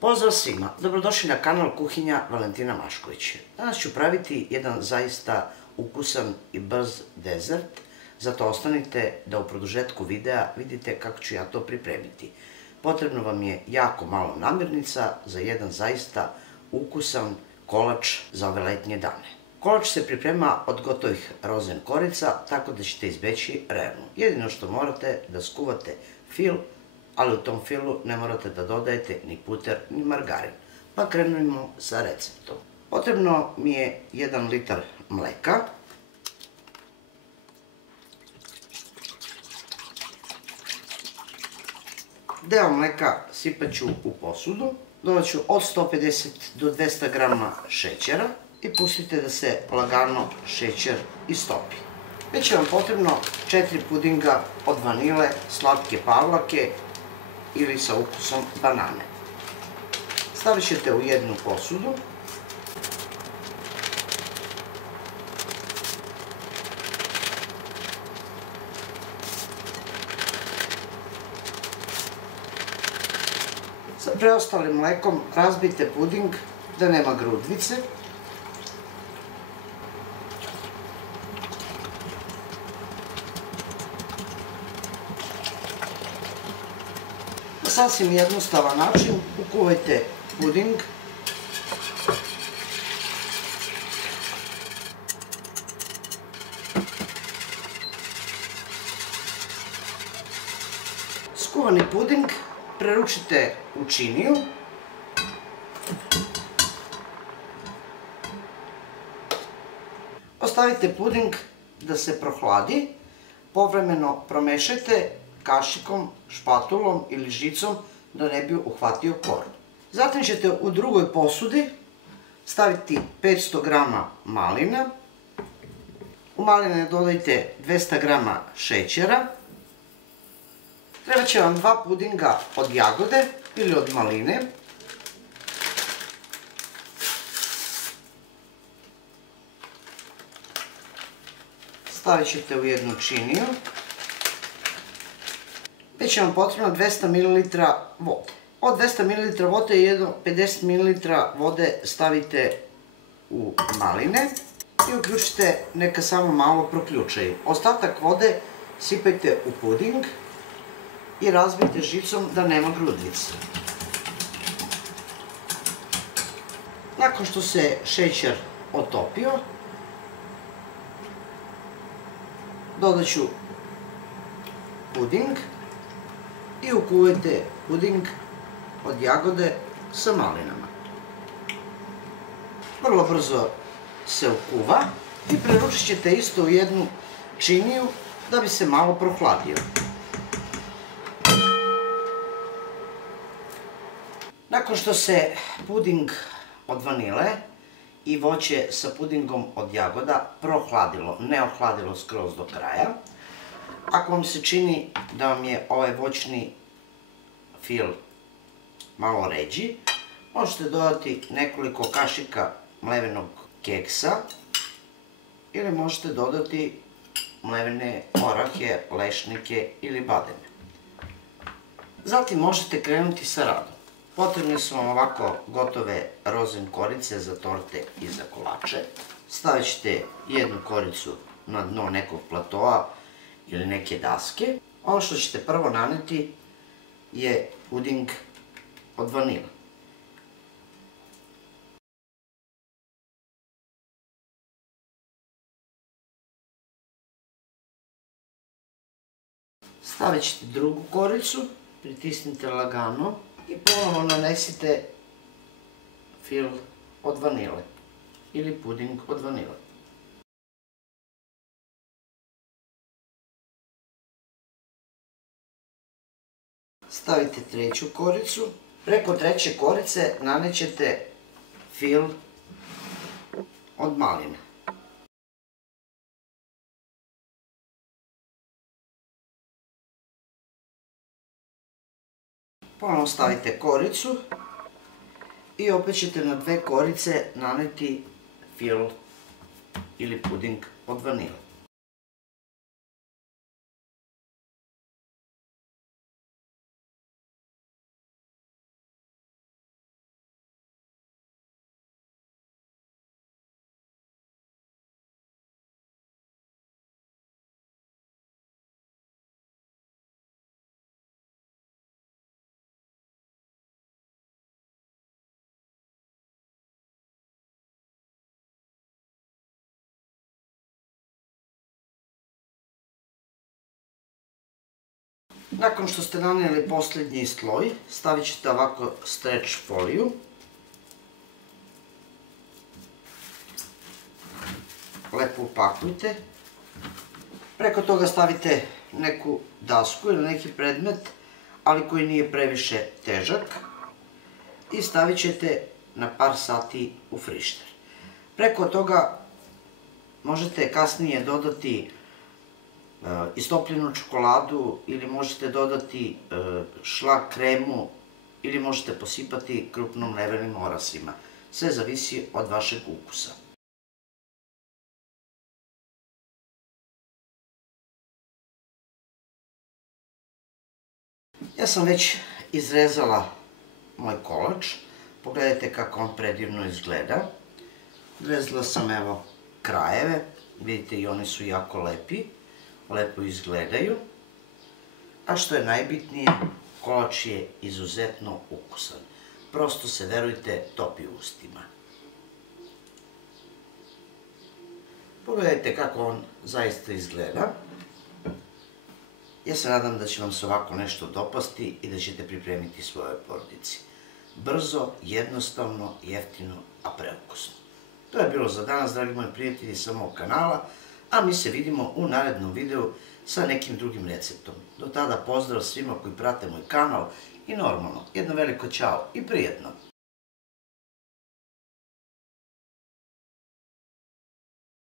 Pozdrav svima, dobrodošli na kanal Kuhinja Valentina Mašković. Danas ću praviti jedan zaista ukusan i brz dezert, zato ostanite da u produžetku videa vidite kako ću ja to pripremiti. Potrebno vam je jako malo namirnica za jedan zaista ukusan kolač za ove letnje dane. Kolač se priprema od gotovih rozen korica, tako da ćete izbeći rernu. Jedino što morate da skuvate fil, ali u tom filu ne morate da dodajete ni puter ni margarin. Pa krenemo sa receptom. Potrebno mi je 1 litar mleka, deo mleka sipat ću u posudu, dodat ću od 150 do 200 grama šećera i pustite da se lagano šećer istopi. Već je vam potrebno 4 pudinga od vanile, slatke pavlake ili sa ukusom banane. Stavit ćete u jednu posudu. Sa preostalim mlekom razbijte puding da nema grudvice. Na sasvim jednostavan način ukuvajte puding. Skuvani puding preručite u činiju. Ostavite puding da se prohladi, povremeno promešajte kašikom, špatulom ili žicom da ne bi uhvatio kor. Zatim ćete u drugoj posudi staviti 500 grama malina. U maline dodajte 200 grama šećera. Treba će vam 2 pudinga od jagode ili od maline. Stavit ćete u jednu činiju. Već je vam potrebno 200 ml vode. Od 200 ml vode i 50 ml vode stavite u maline i uključite, neka samo malo proključaju. Ostatak vode sipajte u puding i razbijte žicom da nema grudvice. Nakon što se šećer otopio, dodat ću puding i ukuvajte puding od jagode sa malinama. Vrlo brzo se ukuva i preručit ćete isto u jednu činiju da bi se malo prohladio. Nakon što se puding od vanile i voće sa pudingom od jagoda prohladilo, ne ohladilo skroz do kraja, ako vam se čini da vam je ovaj voćni fil malo ređi, možete dodati nekoliko kašika mlevenog keksa ili možete dodati mlevene orahe, lešnike ili bademe. Zatim možete krenuti sa radom. Potrebne su vam ovako gotove rozen korice za torte i za kolače. Stavit ćete jednu koricu na dno nekog platoa ili neke daske. Ono što ćete prvo naneti je puding od vanile. Stavit ćete drugu koricu, pritisnite lagano i ponovno nanesite fil od vanile ili puding od vanile. Stavite treću koricu. Preko treće korice nanećete fil od maline. Ponovno stavite koricu i opet ćete na 2 korice naneti fil ili puding od vanile. Nakon što ste nanijeli posljednji sloj, stavit ćete ovako stretch foliju. Lepo upakujte. Preko toga stavite neku dasku ili neki predmet, ali koji nije previše težak. I stavit ćete na par sati u frižider. Preko toga možete kasnije dodati istopljenu čokoladu ili možete dodati šlag kremu ili možete posipati krupno mlevenim orasima. Sve zavisi od vašeg ukusa. Ja sam već izrezala moj kolač. Pogledajte kako on predivno izgleda. Odrezala sam evo krajeve. Vidite i oni su jako lepi. Lepo izgledaju. A što je najbitnije, kolač je izuzetno ukusan. Prosto se, verujte, topi u ustima. Pogledajte kako on zaista izgleda. Ja se nadam da će vam se ovako nešto dopasti i da ćete pripremiti svojoj porodici. Brzo, jednostavno, jeftino, a preukusno. To je bilo za danas, dragi moji prijatelji, sa mog kanala, a mi se vidimo u narednom videu sa nekim drugim receptom. Do tada pozdrav svima koji prate moj kanal i normalno, jedno veliko ćao i prijetno!